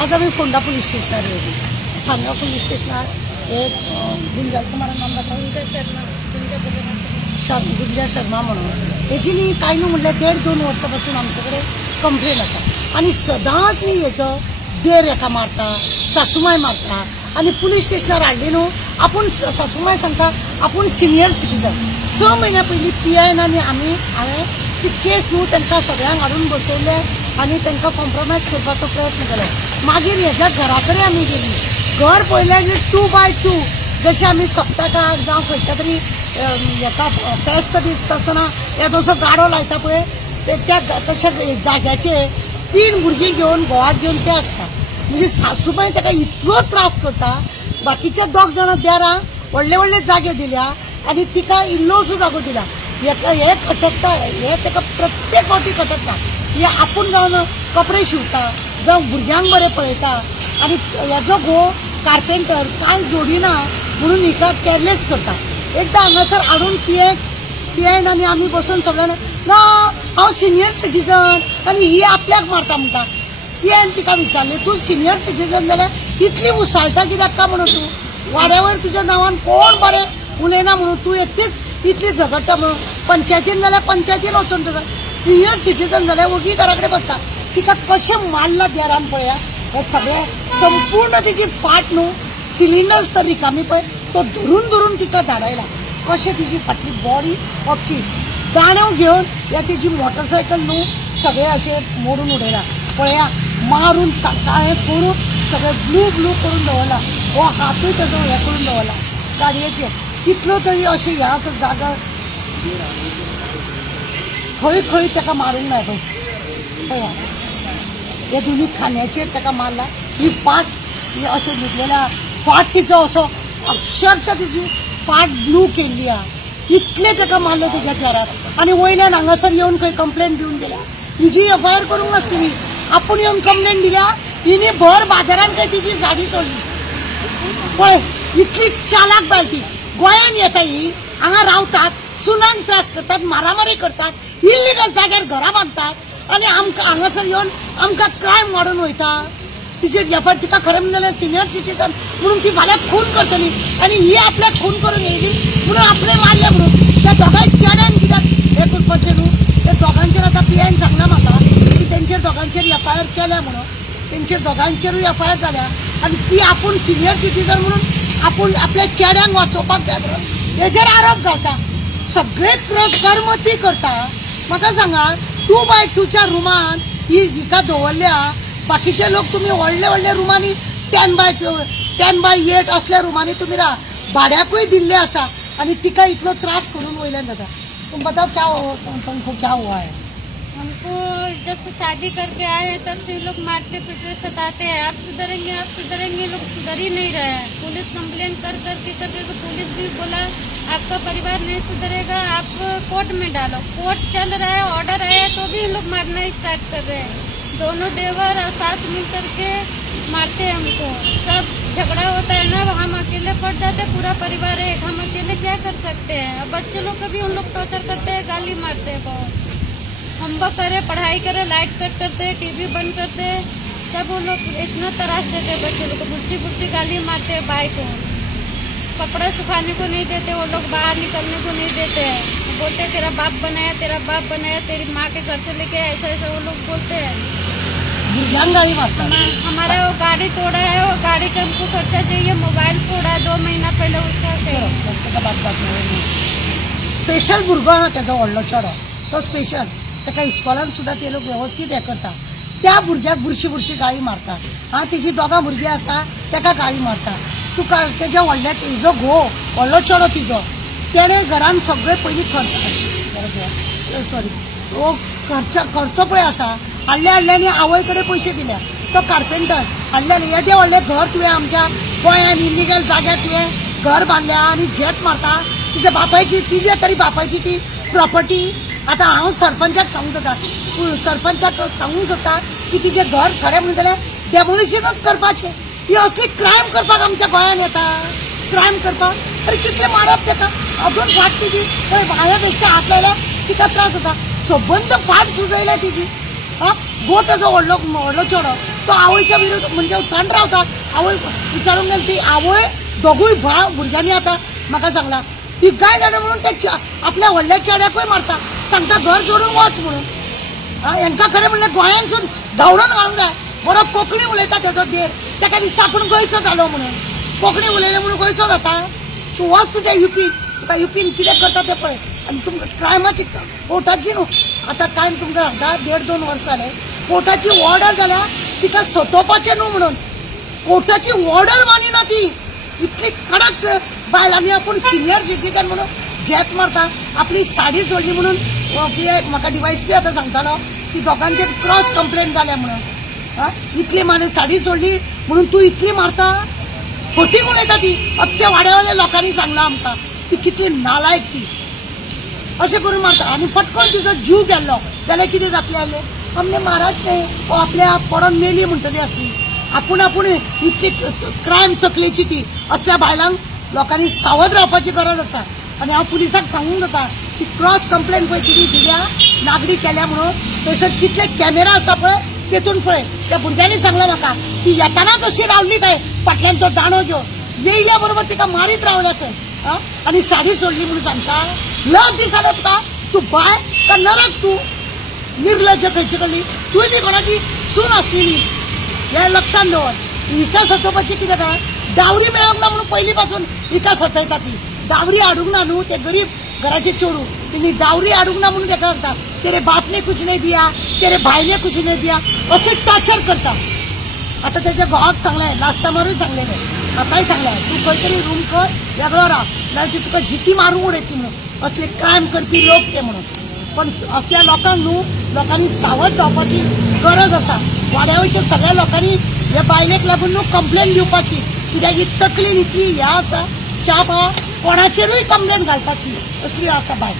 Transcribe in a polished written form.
आज आम्ही फोंडा पोलीस स्टेशनार येऊ खामगाव पोलीस स्टेशनार एक गुंजा तुम्हाला नाम बताओ गुंजा शर्मा म्हणून याची न्ही काय न्हू म्हणल्यार 1.5-2 वर्सापासून आमच्याकडे कंप्लेन आसा आणि सदांच न्ही हेचो देर एका मारता सासूमाय मारता आणि पुलीस स्टेशनार हाडली न्हू आपूण सासूमाय सांगता आपूण सिनियर सिटीजन 6 म्हयन्या पयलीं PIN आनी हांवें ती केस न्हू तांकां सगळ्यांक हाडून बसयले आणि तांकां कॉम्प्रोमायज करपाचो प्रयत्न केलो मागीर हेज्या घरा कडेन आमी गेली घर पळयल्यार 2x2 जशें आमी सप्तकाक जावं खंयच्या तरी हेका फेस्त दिसता आसतना येदोसो गाडो लायता पळय त्या तशा जाग्याचेर 3 भुरगीं घेवन घोवाक घेवन ते आसता म्हणजे सासूबाई ताका इतलो त्रास करता बाकीचे 2 जाणां देरां व्हडले व्हडले जागे दिल्या आणि तिका इल्लोसो जागो दिला हे खटकता हे ताका प्रत्येक फावटी खटकता हे आपूण जावन कपडे शिवता जावं भुरग्यांक बरें पळयता आणि हेजो घोव कार्पेंटर कांय जोडिना म्हणून हिका केअरलेस करता एकदां हांगासर हाडून PIN आनी आमी बसून सगळ्यांना ना हांव सिनियर सिटीजन आणि ही आपल्याक मारता म्हणटा PIN तिका विचारले तूं सिनियर सिटीजन जाल्यार इतली उसाळटा कित्याक काय म्हणून तूं वाड्यावयर तुज्या नांवान कोण बरें उलयना म्हणून तूं एकटीच इतली झगडटा म्हणून पंचायतीन जाल्यार पंचायतीन वचून सिनियर सिटीजन जाल्यार वगी घरा कडेन बसता तिका कशें मारला देरान पळया हे सगळे संपूर्ण तिची फाट न्हू सिलिंडर्स तर रिकामी पळय तो धरून धरून तिका धाडयला कशें तिची फाटली बॉडी अख्खी दांड्यो घेवन ह्या तिची मोटरसायकल न्हू सगळे अशे मोडून उडयला पळया मारून काळें करून सगळे ब्लू करून दवरला हो हातूय तेजो हे करून दवरला गाडयेचेर इतलो तरी अशें हे आसा जागा खंय ताका मारूंक ना पळया हे दोनी खांद्याचेर ताका मारला ही फाट ही अशें न्हिदलेल्या फाट तिचो असो अक्षरशः तिची फाट ब्लू केल्ली आहा इतले ताका मारले तेज्या घरात आणि वयल्यान हांगासर येवन खंय कंप्लेंट दिवन गेल्या हिजी FIR करूंक नासली आपूण येवन कंप्लेंट दिल्या हिने भर बाजारान खंय तिची झाडी सोडली पळय इतली चालाक बायल ती गोंयान येता ही हांगा रावतात सुनांक त्रास करतात मारामारी करतात इल्लिगल जाग्यार घरां बांदतात आणि आमकां हांगासर येवन आमकां क्रायम वाडून वयता तिचे FIR तिका खरें म्हणल्यार सिनियर सिटीजन म्हणून ती फाल्यां खून करतली आणि ही आपल्याक खून करून येयली म्हणून आपणे मारले म्हणून त्या दोगांय चेड्यांक कित्याक हे करपाचें न्हू त्या दोगांचेर आतां PIN सांगना म्हाका की तेंचेर दोगांचेर FIR केल्या म्हणून तेंचेर दोगांचेरूय FIR जाल्या आणि ती आपूण सिनियर सिटीजन म्हणून आपूण आपल्या चेड्यांक वाचोवपाक जाय म्हणून हेजेर आरोप घालता सगळे कर्म ती करता म्हाका सांगा 2x2च्या रुमान हिका दवरल्या बाकीचे लोक तुम्ही व्हडले रुमांनी 10x8 असल्या रुमांनी तुम्ही राहा भाड्याकूय दिल्ले आसा आणि तिका इतलो त्रास करून वयल्यान जाता तुम बताओ तुमको क्या हुआ है हमको जब से शादी करके आए हैं तब से लोग मारते पीटते सताते हैं आप सुधरेंगे लोग सुधर ही नहीं रहे हैं पुलिस कंप्लेन करके तो पुलिस भी बोला आपका परिवार नहीं सुधरेगा आप कोर्ट में डालो कोर्ट चल रहा है ऑर्डर आया तो भी हम लोग मारना स्टार्ट कर रहे हैं दोनों देवर और सास मिल करके मारते हैं हमको सब झगड़ा होता है ना हम अकेले पड़ जाते पूरा परिवार है हम अकेले क्या कर सकते हैं अब बच्चे लोग को भी उन लोग टॉर्चर करते हैं गाली मारते हैं बहुत होमवर्क करे पढ़ाई करे लाइट कट करते टीवी बंद करते सब वो लोग इतना त्रास देते हैं बच्चे लोग को बुर्सी गाली मारते हैं भाई को कपड़े सुखाने को नहीं देते वो लोग बाहर निकलने को नहीं देते हैं बोलते तेरा बाप बनाया तेरी माँ के घर से लेके ऐसा वो लोग बोलते हैं हमारा वो गाड़ी तोड़ा है वो गाड़ी का हमको खर्चा चाहिए मोबाइल फोड़ा है 2 महीना पहले उसका स्पेशल भुरगो आहा तेजो व्हडलो चेडो तो स्पेशल ताका इस्कॉलान सुद्धा ते लोक व्यवस्थित हे करता त्या भुरग्याक बुरशी गाळी मारता हा तिची 2 भुरगीं आसा ताका गाळी मारता तुका तेज्या व्हडल्याचे हिजो घोव व्हडलो चेडो तिजो तेणे घरान सगळे पयलीं खर्चो पळय आसा हाडल्यांनी आवय कडेन पयशे दिल्या तो कार्पेंटर हाडलेले येदे व्हडले घर तुवें आमच्या गोंयान इलिगल जाग्यार तुवें घर बांदल्या आनी झेत मारता तुज्या बापायची तिजे तरी बापायची ती प्रॉपर्टी आतां हांव सरपंचाक सांगूंक सोदता की तिजे घर खरें म्हणून जाल्यार डेमोलिशनच करपाचें ही असली क्रायम करपाक आमच्या गोंयान येता क्रायम करपाक अरे कितले मारप ताका अजून फाट तिची हांवें बेश्टे हात लायल्या तिका त्रास जाता सबंद फाट सुजयल्या तिची गो तेजो व्हडलो चेडो तो आवयच्या विरोध म्हणजे थंड रावता. आवय विचारूंक गेली ती आवय दोगूय भुरग्यांनी आता म्हाका सांगला ती गाय जाणा म्हणून ते आपल्या व्हडल्या चेड्याकूय मारता, सांगता घर जोडून वच म्हणून. हांकां खरें म्हणलें गोंयांतसून धांवडोन घालूंक जाय. बरो कोंकणी उलयता तेजो देर, ताका दिसता आपूण गोंयचो जालो म्हणून. कोंकणी उलयलें म्हणून गोंयचो जाता. तूं वच तुज्या युपी, तुका युपीन कितें करता तें पळय. आनी तुमकां क्रायमाची कोर्टाची न्हू आतां काय तुमकां सांगता 1.5-2 वर्सां जाले कोर्टाची ऑर्डर जाल्या तिका सतोवपाचें न्हू म्हणून. कोर्टाची ऑर्डर मानिना ती. इतली कडक बायल आमी आपूण सिनियर सिटीजन म्हणून झेत मारता. आपली साडी सोडली म्हणून म्हाका DYSP आतां सांगतालो की दोगांचेर क्रॉस कंप्लेंट जाल्या म्हणून. इतली माने साडी सोडली म्हणून तूं इतली मारता. फटींग उलयता ती. अख्ख्या वाड्यावयल्या लोकांनी सांगला आमकां ती कितली नालायक ती. अशें करून मारता आनी फटकन तिजो जीव गेल्लो जाल्यार कितें जातलें आसलें. हमने महाराज न्ही आपल्या पडोन मेली म्हणटली आसली. आपूण इतली क्रायम तकलेची ती. असल्या बायलांक लोकांनी सावध रावपाची गरज आसा. आनी हांव पुलिसाक सांगूंक जाता की क्रॉस कंप्लेंट पळय कितें दिल्या नागडी केल्या म्हणून थंयसर कितले कॅमेरा आसा पळय तेतून पळय त्या भुरग्यांनी सांगलां म्हाका ती येतानाच अशी रावली काय फाटल्यान तो दाणो घेवन येयल्या बरोबर तिका मारीत रावल्या खंय. आनी साडी सोडली म्हणून सांगता. लज दिसलो तुका. तूं बाय का नरक तूं निर्लज्ज खंयची कडली. तुवें बी कोणाची सून आसलेली हे लक्षात दवर. हिका सतोवपाची कितें करा. डावरी मेळोंक ना म्हणून पयलीं पासून हिका सतयता ती. डावरी हाडूंक ना न्हू ते गरीब घराचे चेडूं तेणी डावरी हाडूंक ना म्हणून ताका सांगता तेरे बाप ने कुछ नहीं दिया, तेरे भाई ने कुछ नहीं दिया असे टॉर्चर करता. आता त्याच्या घोवाक सांगलें लास्ट टायमारूय सांगलेलें आतांय सांगलें तूं खंय तरी रूम कर वेगळो राव नाल्यार ती तुका जिती मारूंक उडयतली म्हणून. असले क्रायम करपी लोक ते म्हणून. पण असल्या लोकांक न्हू लोकांनी सावध जावपाची गरज आसा. वाड्यावयच्या सगळ्या लोकांनी ह्या बायलेक लागून न्हू कंप्लेन दिवपाची कित्याक ही तकली न्ही ती ह्या आसा शाप आहा कोणाचेरूय कंप्लेन घालपाची असली आसा बायल.